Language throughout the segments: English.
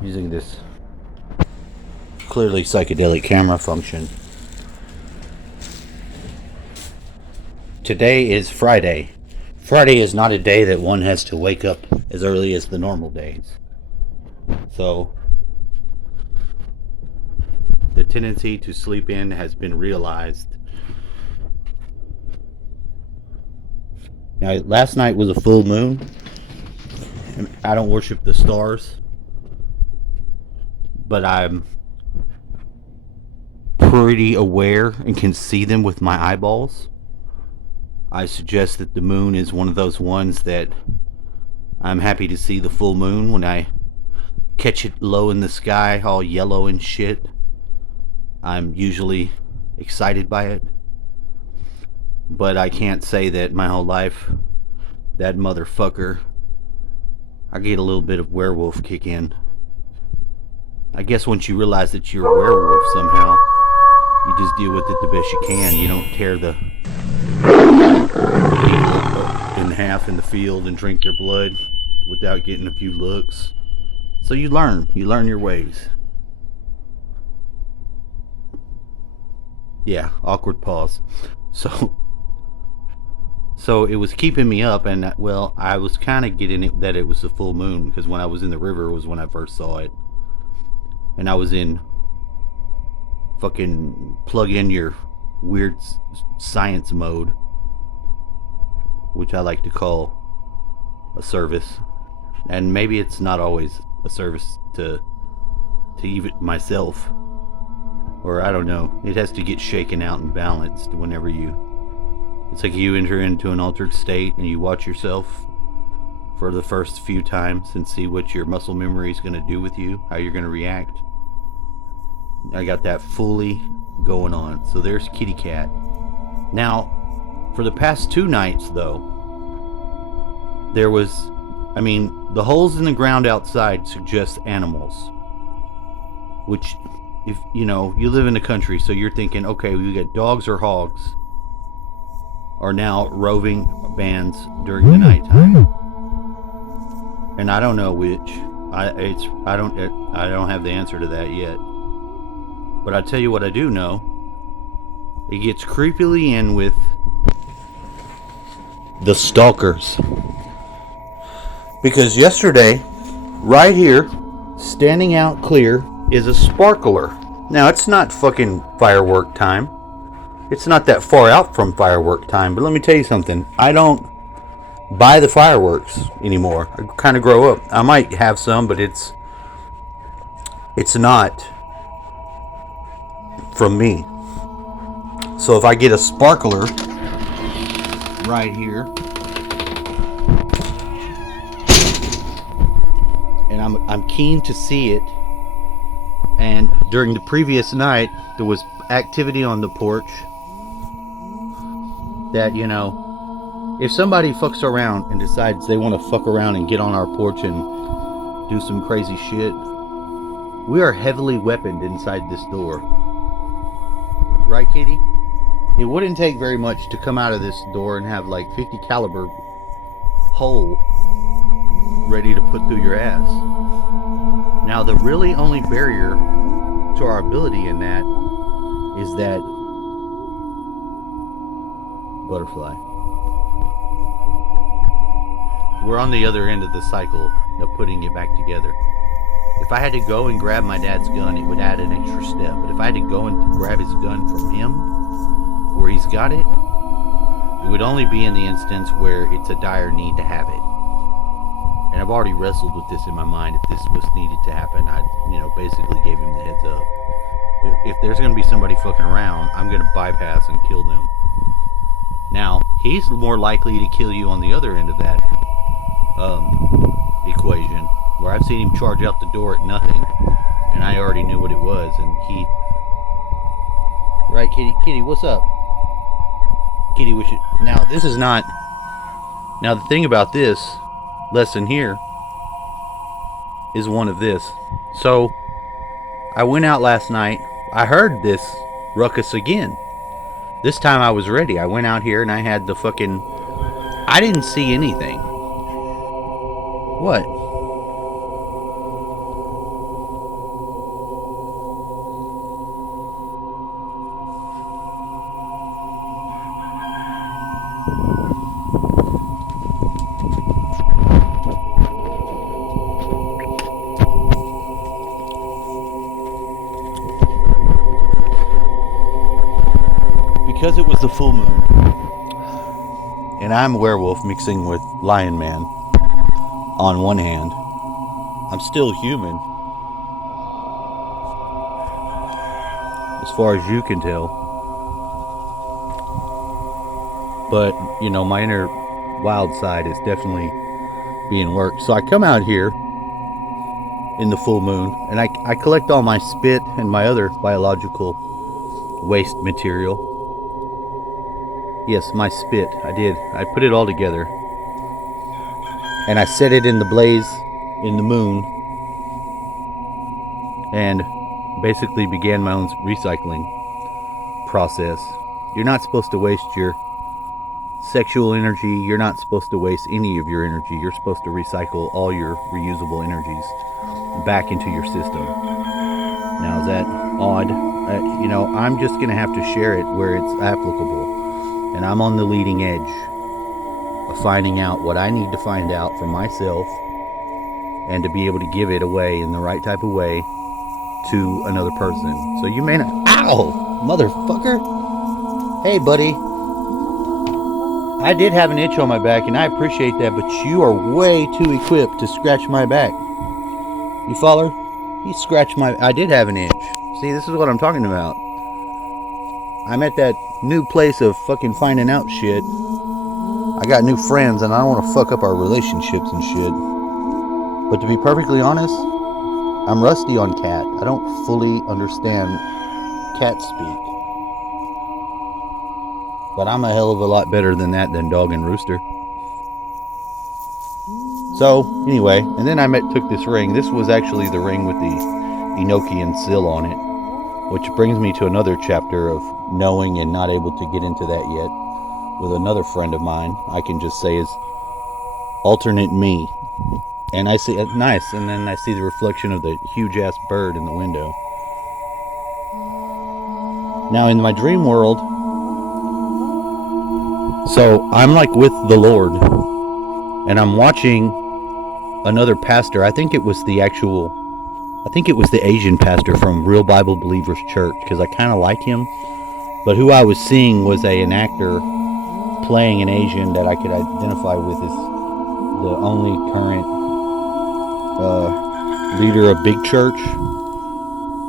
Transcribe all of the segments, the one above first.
using this clearly psychedelic camera function. Today is Friday. Friday is not a day that one has to wake up as early as the normal days. So, the tendency to sleep in has been realized. Now, last night was a full moon. And I don't worship the stars, but I'm pretty aware and can see them with my eyeballs. I suggest that the moon is one of those ones that I'm happy to see the full moon when I catch it low in the sky, all yellow and shit. I'm usually excited by it. But I can't say that my whole life, that motherfucker, I get a little bit of werewolf kick in. I guess once you realize that you're a werewolf somehow, you just deal with it the best you can. You don't tear the people in half in the field and drink their blood without getting a few looks. So you learn your ways. Yeah, awkward pause. So it was keeping me up, and well, I was kind of getting it that it was a full moon, because when I was in the river was when I first saw it. And I was in fucking plug in your weird science mode, which I like to call a service. And maybe it's not always a service to even myself, or I don't know. It has to get shaken out and balanced whenever it's like you enter into an altered state and you watch yourself for the first few times and see what your muscle memory is going to do with you, how you're going to react. I got that fully going on. So there's Kitty Cat. Now, for the past 2 nights though, there was, the holes in the ground outside suggest animals. Which, if you live in the country, so you're thinking, okay, we got dogs or hogs are now roving bands during the nighttime, and I don't know which. I don't have the answer to that yet. But I tell you what I do know. It gets creepily in with the stalkers. Because yesterday, right here, standing out clear, is a sparkler. Now, it's not fucking firework time. It's not that far out from firework time, but let me tell you something. I don't buy the fireworks anymore. I kind of grow up. I might have some, but it's not from me. So if I get a sparkler right here, and I'm keen to see it, and during the previous night there was activity on the porch that, if somebody fucks around and decides they want to fuck around and get on our porch and do some crazy shit, we are heavily weaponed inside this door. Right, Kitty? It wouldn't take very much to come out of this door and have like 50 caliber hole ready to put through your ass. Now, the really only barrier to our ability in that is that butterfly. We're on the other end of the cycle of putting it back together. If I had to go and grab my dad's gun, it would add an extra step. But if I had to go and grab his gun from him, where he's got it, it would only be in the instance where it's a dire need to have it. And I've already wrestled with this in my mind. If this was needed to happen, I, basically gave him the heads up. If there's going to be somebody fucking around, I'm going to bypass and kill them. Now, he's more likely to kill you on the other end of that equation, where I've seen him charge out the door at nothing, and I already knew what it was, and he... Right, Kitty? Kitty, what's up? Kitty, we should... Now, this is not... Now, the thing about this lesson here is one of this. So, I went out last night. I heard this ruckus again. This time I was ready. I went out here and I had the fucking... I didn't see anything. What? because it was the full moon, and I'm a werewolf mixing with Lion Man on one hand, I'm still human, as far as you can tell. But, you know, my inner wild side is definitely being worked. So I come out here in the full moon, and I collect all my spit and my other biological waste material. Yes, my spit. I put it all together, and I set it in the blaze in the moon, and basically began my own recycling process. You're not supposed to waste your sexual energy. You're not supposed to waste any of your energy. You're supposed to recycle all your reusable energies back into your system. Now, is that odd? You know, I'm just going to have to share it where it's applicable. And I'm on the leading edge of finding out what I need to find out for myself, and to be able to give it away in the right type of way to another person. So you may not... Ow! Motherfucker! Hey, buddy. I did have an itch on my back, and I appreciate that, but you are way too equipped to scratch my back. You follow? He scratched my... I did have an itch. See, this is what I'm talking about. I'm at that new place of fucking finding out shit. I got new friends, and I don't want to fuck up our relationships and shit. But to be perfectly honest, I'm rusty on cat. I don't fully understand cat speak. But I'm a hell of a lot better than that than dog and rooster. So, anyway, and then I took this ring. This was actually the ring with the Enochian seal on it, which brings me to another chapter of knowing and not able to get into that yet with another friend of mine. I can just say is alternate me. And I see it nice, and then I see the reflection of the huge-ass bird in the window. Now, in my dream world, so I'm like with the Lord, and I'm watching another pastor. I think it was the Asian pastor from Real Bible Believers Church, because I kind of like him. But who I was seeing was an actor playing an Asian that I could identify with as the only current leader of big church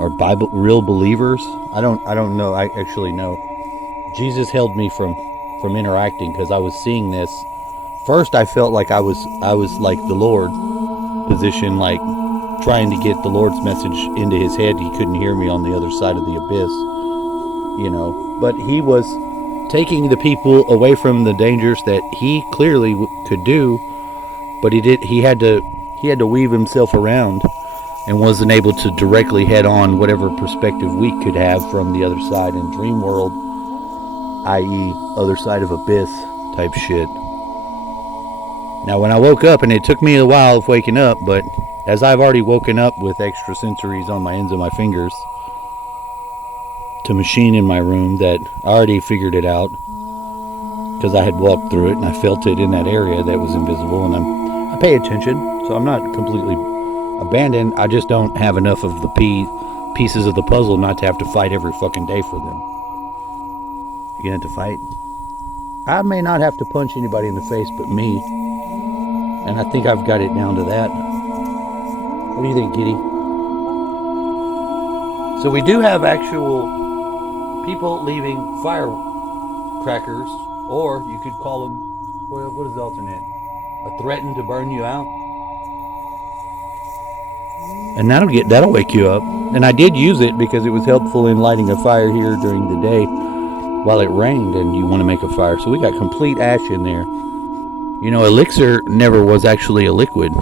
or Bible Real Believers. I don't know. I actually know. Jesus held me from interacting, because I was seeing this. First, I felt like I was like the Lord position, like trying to get the Lord's message into his head. He couldn't hear me on the other side of the abyss, you know. But he was taking the people away from the dangers that he clearly could do, but he had to weave himself around, and wasn't able to directly head on whatever perspective we could have from the other side in dream world, i.e. other side of abyss type shit. Now, when I woke up, and it took me a while of waking up, but as I've already woken up with extra sensories on my ends of my fingers to machine in my room, that I already figured it out, because I had walked through it and I felt it in that area that was invisible, and I pay attention, so I'm not completely abandoned. I just don't have enough of the pieces of the puzzle not to have to fight every fucking day for them. You gonna have to fight? I may not have to punch anybody in the face but me, and I think I've got it down to that. What do you think, Kitty? So we do have actual people leaving firecrackers, or you could call them, what is the alternate? A threaten to burn you out. And that'll wake you up. And I did use it because it was helpful in lighting a fire here during the day while it rained and you want to make a fire. So we got complete ash in there. You know, elixir never was actually a liquid.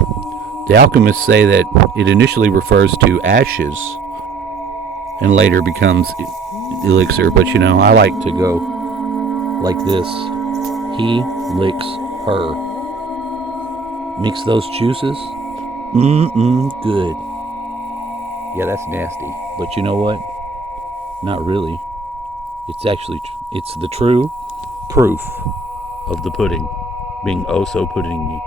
The alchemists say that it initially refers to ashes and later becomes elixir. But you know, I like to go like this. He licks her. Mix those juices. Good. Yeah, that's nasty. But you know what? Not really. It's actually, it's the true proof of the pudding being oh so puddingy.